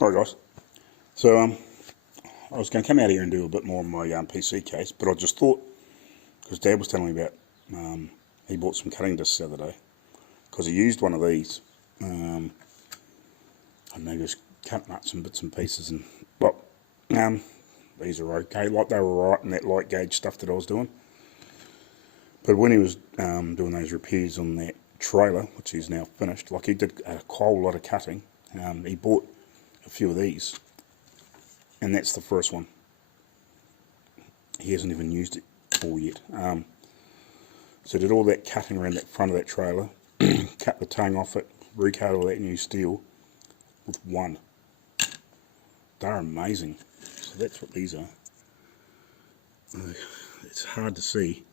Alright guys, so I was going to come out here and do a bit more on my PC case, but I just thought, because Dad was telling me about, he bought some cutting discs the other day, because he used one of these, and he was cutting up some bits and pieces, and well, these are okay, like they were right in that light gauge stuff that I was doing, but when he was doing those repairs on that trailer, which he's now finished, like he did a whole lot of cutting, he bought a few of these, and that's the first one. He hasn't even used it all yet. So did all that cutting around that front of that trailer, cut the tongue off it, recut all that new steel with one. They're amazing. So that's what these are. It's hard to see.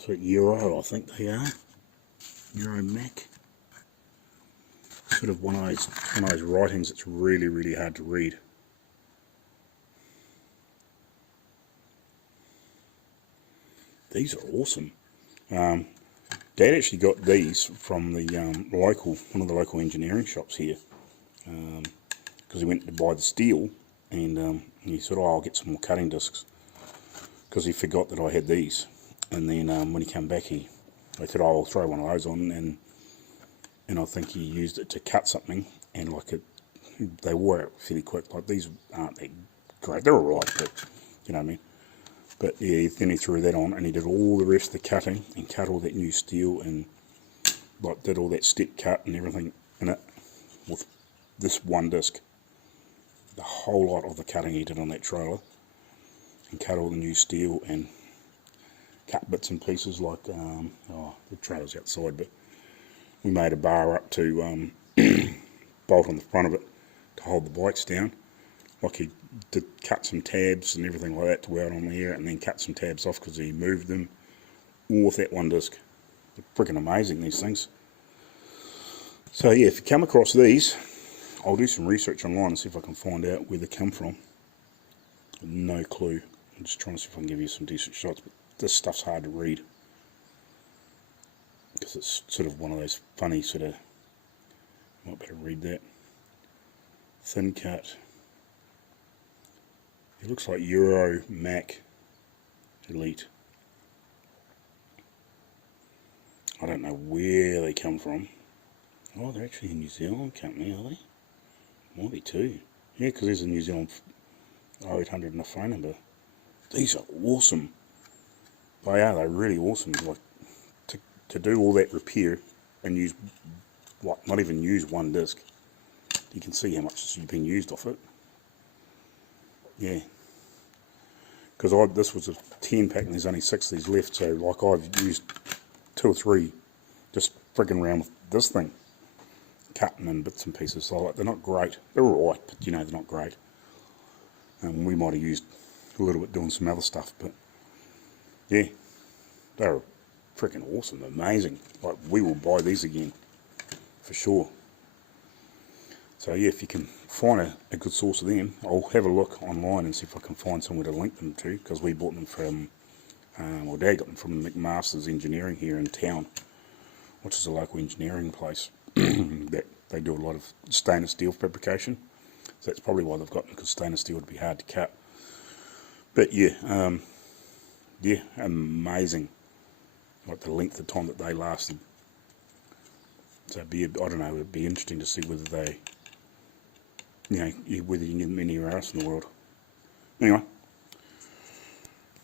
So Euro, I think they are. Euromarc. Sort of one of those writings that's really, really hard to read. These are awesome. Dad actually got these from the one of the local engineering shops here, because he went to buy the steel, and he said, "Oh, I'll get some more cutting discs," because he forgot that I had these. And then when he came back, I said, "Oh, I'll throw one of those on," and I think he used it to cut something, and they wore out fairly quick. Like these aren't that great; they're alright, but you know what I mean. But yeah, then he threw that on, and he did all the rest of the cutting, and cut all that new steel, and like did all that step cut and everything in it with this one disc. The whole lot of the cutting he did on that trailer, and cut all the new steel, and cut bits and pieces like the trailer's outside, but we made a bar up to bolt on the front of it to hold the bikes down. Like he did cut some tabs and everything like that to weld on there, and then cut some tabs off because he moved them all with that one disc. They're freaking amazing, these things. So yeah, if you come across these, I'll do some research online and see if I can find out where they come from. No clue. I'm just trying to see if I can give you some decent shots, but this stuff's hard to read, because it's sort of one of those funny sort of, might better read that, thin cut. It looks like Euromarc Elite. I don't know where they come from. Oh, they're actually a New Zealand company, are they? Might be too. Yeah, because there's a New Zealand 0800 and a phone number. These are awesome. They are, they're really awesome. Like, to do all that repair and use, what, not even use one disc. You can see how much has been used off it. Yeah. Because this was a 10 pack and there's only 6 of these left, so like I've used 2 or 3 just frigging around with this thing. Cutting in bits and pieces. So like, they're not great. They're alright, but you know, they're not great. And we might have used a little bit doing some other stuff, but yeah, they're freaking awesome, amazing. Like, we will buy these again for sure. So yeah, if you can find a good source of them, I'll have a look online and see if I can find somewhere to link them to, because we bought them from, well, Dad got them from McMaster's Engineering here in town, which is a local engineering place that they do a lot of stainless steel fabrication. So that's probably why they've got them, because stainless steel would be hard to cut. But yeah, yeah, amazing. Like the length of time that they lasted. So it'd be, I don't know, it'd be interesting to see whether they, you know, whether you can get them anywhere else in the world. Anyway,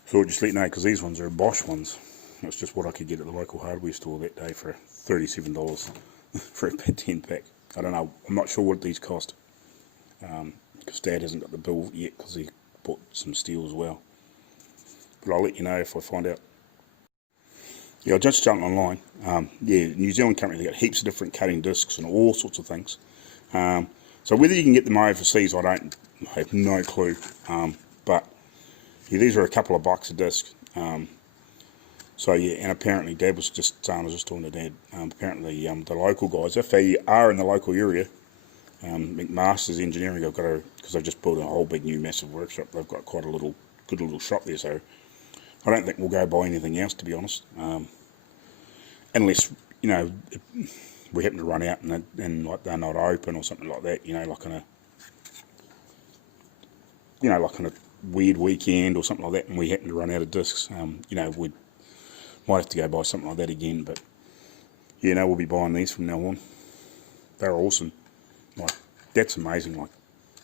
so I'll just let you know, because these ones are Bosch ones. That's just what I could get at the local hardware store that day for $37 for a 10 pack. I don't know, I'm not sure what these cost, because Dad hasn't got the bill yet, because he bought some steel as well. But I'll let you know if I find out. Yeah, I just jumped online. Yeah, New Zealand company, they got heaps of different cutting discs and all sorts of things. So whether you can get them overseas, I have no clue. But yeah, these are a couple of bucks a disc. So yeah, and apparently Dad was just, I was just talking to Dad, apparently the local guys, if they are in the local area, McMaster's Engineering, they've got a, because they've just built a whole big new massive workshop, they've got quite a good little shop there, so I don't think we'll go buy anything else, to be honest. Unless, you know, we happen to run out and like they're not open or something like that, like on a weird weekend or something like that, and we happen to run out of discs, we might have to go buy something like that again. But we'll be buying these from now on. They're awesome. Like, that's amazing. Like,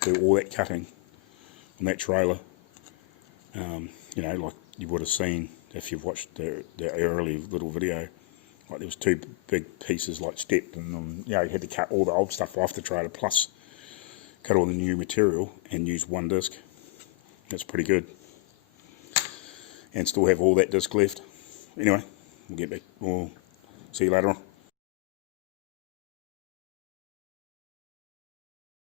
do all that cutting on that trailer. Like you would have seen if you've watched the early little video. Like, there was two big pieces like stepped, and you had to cut all the old stuff off the trailer, plus cut all the new material and use one disc. That's pretty good. And still have all that disc left. Anyway, we'll see you later on.